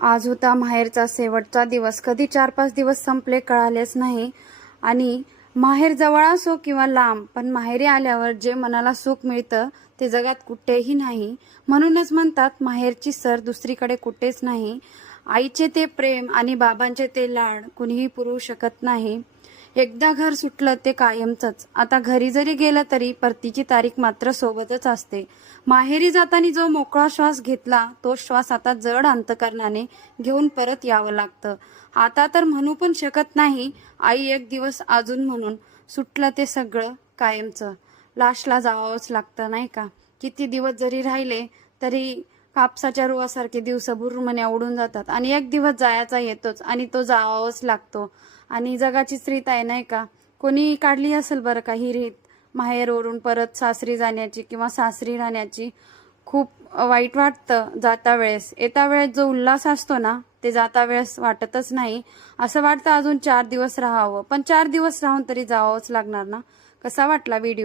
आज होता माहेरचा शेवटचा दिवस. कधी 4-5 दिवस संपले कळालेच नाही. आणि माहेर जवळ असो किंवा लांब, पण माहेरी आल्यावर जे मनाला सुख मिळतं ते जगात कुठेही नाही. म्हणूनच म्हणतात माहेरची सर दुसरीकडे कुठेच नाही. आईचे ते प्रेम आणि बाबांचे ते लाड कुणीही पुरवू शकत नाही. एकदा घर सुटलं ते कायमचंच. आता घरी जरी गेलं तरी परतीची तारीख मात्र सोबतच असते. माहेरी जाताना जो मोकळा श्वास घेतला तो श्वास आता जड अंतकरणाने घेऊन परत यावं लागतं. आता तर म्हणू पण शकत नाही आई एक दिवस अजून म्हणून. सुटलं ते सगळं कायमचं. लाशला जावंच लागतं नाही का. किती दिवस जरी राहिले तरी कापसाच्या रुवासारखे दिवस भुरमण्या उडून जातात आणि एक दिवस जायचा येतोच आणि तो जावावाच लागतो. आणि जगाचीच रीत आहे नाही का. कोणी काढली असेल बरं का ही रीत, माहेरवरून परत सासरी जाण्याची किंवा सासरी राहण्याची. खूप वाईट वाटतं जाता वेळेस. येता वेळेस जो उल्हास असतो ना ते जाता वेळेस वाटतच नाही. असं वाटतं अजून 4 दिवस राहावं, पण 4 दिवस राहून तरी जावंच लागणार ना. कसा वाटला व्हिडिओ?